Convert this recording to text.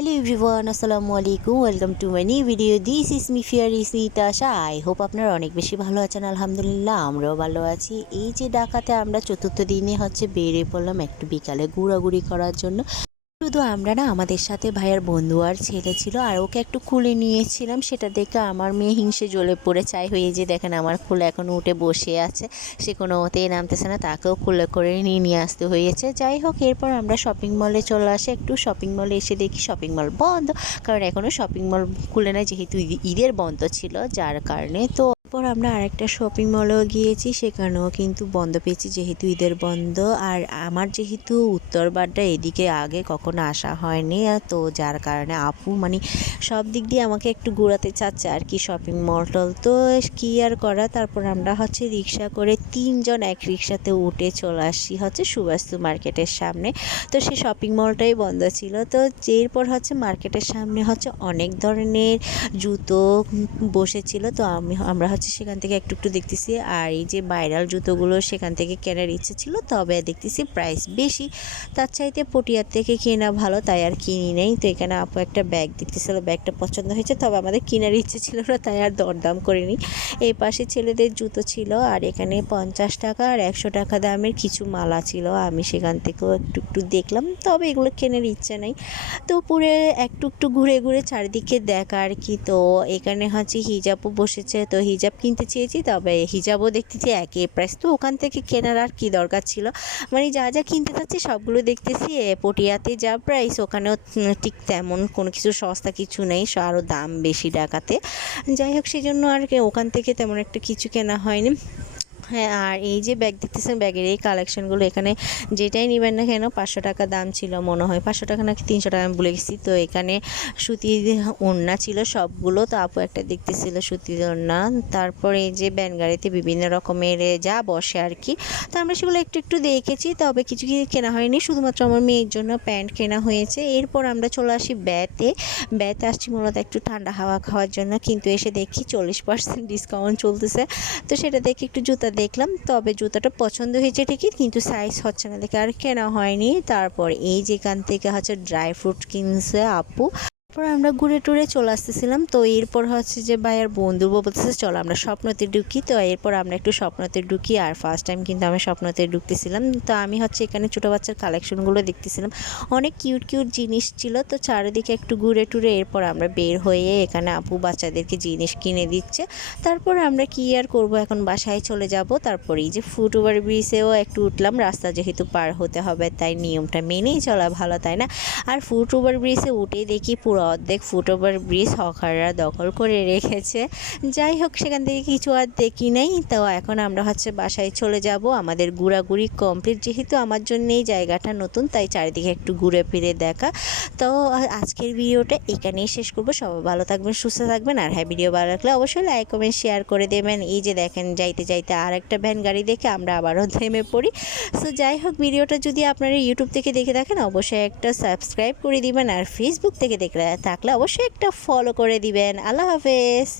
Hello everyone, আসসালামু আলাইকুম, welcome to my new video. This is me ফিয়ার ইস নিতাশা। আই হোপ আপনারা অনেক বেশি ভালো আছেন। আলহামদুলিল্লাহ আমরাও ভালো আছি। এই যে ঢাকাতে আমরা চতুর্থ দিনে বেরিয়ে পড়লাম একটু বিকালে ঘোরাঘুরি করার জন্য। শুধু আমরা না, আমাদের সাথে ভাইয়ার বন্ধু আর ছেলে ছিল, আর ওকে একটু কুলে নিয়েছিলাম। সেটা দেখে আমার মেয়ে হিংসে জ্বলে পড়ে চাই হয়ে যে দেখেন আমার কুলে এখন উঠে বসে আছে, সে কোনো মতেই নামতেছে না, তাকেও কুলে করে নিয়ে আসতে হয়েছে। যাই হোক, এরপর আমরা শপিং মলে চলে আসি। একটু শপিং মলে এসে দেখি শপিং মল বন্ধ, কারণ এখনও শপিং মল খুলে নাই, যেহেতু ঈদের বন্ধ ছিল যার কারণে। তো এরপর আমরা আরেকটা শপিং মলেও গিয়েছি, সেখানেও কিন্তু বন্ধ পেয়েছি যেহেতু ঈদের বন্ধ। আর আমার যেহেতু উত্তরবাড্ডা এদিকে আগে কখনো আসা হয়নি, তো যার কারণে আপু সব দিক দিয়ে আমাকে একটু ঘোরাতে চাচ্ছে আর কি শপিং মল টল। তো কী আর করা, তারপর আমরা রিক্সা করে তিনজন এক রিক্সাতে উঠে চলে আসি সুভাষতু মার্কেটের সামনে। তো সে শপিং মলটাই বন্ধ ছিল। তো এরপর মার্কেটের সামনে অনেক ধরনের জুতো বসেছিল। তো আমরা সেখান থেকে একটু একটু দেখতেছি, আর এই যে ভাইরাল জুতোগুলো সেখান থেকে কেনার ইচ্ছে ছিল, তবে দেখতেছি প্রাইস বেশি, তার চাইতে পটিয়ার থেকে কেনা ভালো, তাই আর কিনি নেই। তো এখানে আপু একটা ব্যাগ দেখতেছিল, ব্যাগটা পছন্দ হয়েছে, তবে আমাদের কেনার ইচ্ছে ছিল না, তাই আর দরদাম করিনি। এই পাশে ছেলেদের জুতো ছিল, আর এখানে 50 টাকা আর 100 টাকা দামের কিছু মালা ছিল। আমি সেখান থেকেও একটু একটু দেখলাম, তবে এগুলো কেনার ইচ্ছে নেই। তো পুরে একটু একটু ঘুরে ঘুরে চারিদিকে দেখা আর কি। তো এখানে হিজাবও বসেছে, তো হিজাব কিনতে চেয়েছি, তবে হিজাবও দেখতেছি একই প্রাইস। তো ওখান থেকে কেনার আর কি দরকার ছিল, যা যা কিনতে চাচ্ছি সবগুলো দেখতেছি পটিয়াতে যা প্রাইস ওখানেও ঠিক তেমন কোনো কিছু সস্তা কিছু নেই, আরও দাম বেশি ঢাকাতে। যাই হোক, সেই জন্য আর ওখান থেকে তেমন একটা কিছু কেনা হয়নি। হ্যাঁ, আর এই যে ব্যাগ দেখতেছেন, ব্যাগের এই কালেকশনগুলো এখানে যেটাই নেবেন না কেন 500 টাকা দাম ছিল মনে হয়, 500 টাকা নাকি 300 টাকা আমি ভুলে গেছি। তো এখানে সুতির ওড়না ছিল সবগুলো, তো আপু একটা দেখতেছিল সুতির ওড়না। তারপরে এই যে ব্যান গাড়িতে বিভিন্ন রকমের যা বসে আর কি, তো আমরা সেগুলো একটু একটু দেখেছি, তবে কিছু কিছু কেনা হয়নি, শুধুমাত্র আমার মেয়ের জন্য প্যান্ট কেনা হয়েছে। এরপর আমরা চলে আসি ব্যাতে আসছি মূলত একটু ঠান্ডা হাওয়া খাওয়ার জন্য, কিন্তু এসে দেখি 40% ডিসকাউন্ট চলতেছে। তো সেটা দেখে একটু জুতা দেখলাম, তবে জুতাটা পছন্দ হয়েছে ঠিকই, কিন্তু সাইজ হচ্ছে না দেখে আর কেনা হয়নি। তারপর এই যেখান থেকে ড্রাই ফ্রুট কিনছে আপু। তারপর আমরা ঘুরে টুরে চলে আসতেছিলাম। তো এরপর যে ভাইয়ার বন্ধু বলতেছে চলো আমরা স্বপ্নতে ঢুকি। তো এরপর আমরা একটু স্বপ্নতে ঢুকি, আর ফার্স্ট টাইম কিন্তু আমি স্বপ্নতে ঢুকতেছিলাম। তো আমি এখানে ছোটো বাচ্চার কালেকশনগুলো দেখতেছিলাম, অনেক কিউট কিউট জিনিস ছিল। তো চারিদিকে একটু ঘুরে টুরে এরপর আমরা বের হয়ে এখানে আপু বাচ্চাদেরকে জিনিস কিনে দিচ্ছে। তারপর আমরা কি আর করব, এখন বাসায় চলে যাব। তারপর এই যে ফুট ওভার ব্রিজেও একটু উঠলাম, রাস্তা যেহেতু পার হতে হবে তাই নিয়মটা মেনেই চলা ভালো, তাই না? আর ফুট ওভার ব্রিজে উঠে দেখি পুরো অর্ধেক ফুট ওভার ব্রিজ হকাররা দখল করে রেখেছে। যাই হোক, সেখান থেকে কিছু আর দেখি নাই। তো এখন আমরা বাসায় চলে যাব, আমাদের ঘোরাঘুরি কমপ্লিট। যেহেতু আমার জন্য এই জায়গাটা নতুন, তাই চারিদিকে একটু ঘুরে ফিরে দেখা। তো আজকের ভিডিওটা এখানেই শেষ করবো। সবাই ভালো থাকবেন, সুস্থ থাকবেন, আর হ্যাঁ, ভিডিও ভালো লাগলে অবশ্যই লাইক কমেন্ট শেয়ার করে দেবেন। এই যে দেখেন যাইতে যাইতে আর একটা ভ্যান গাড়ি দেখে আমরা আবারও থেমে পড়ি। সো যাই হোক, ভিডিওটা যদি আপনারা ইউটিউব থেকে দেখে থাকেন অবশ্যই একটা সাবস্ক্রাইব করে দিবেন, আর ফেসবুক থেকে দেখে থাকলে অবশ্যই একটা ফলো করে দিবেন। আল্লাহ হাফেজ।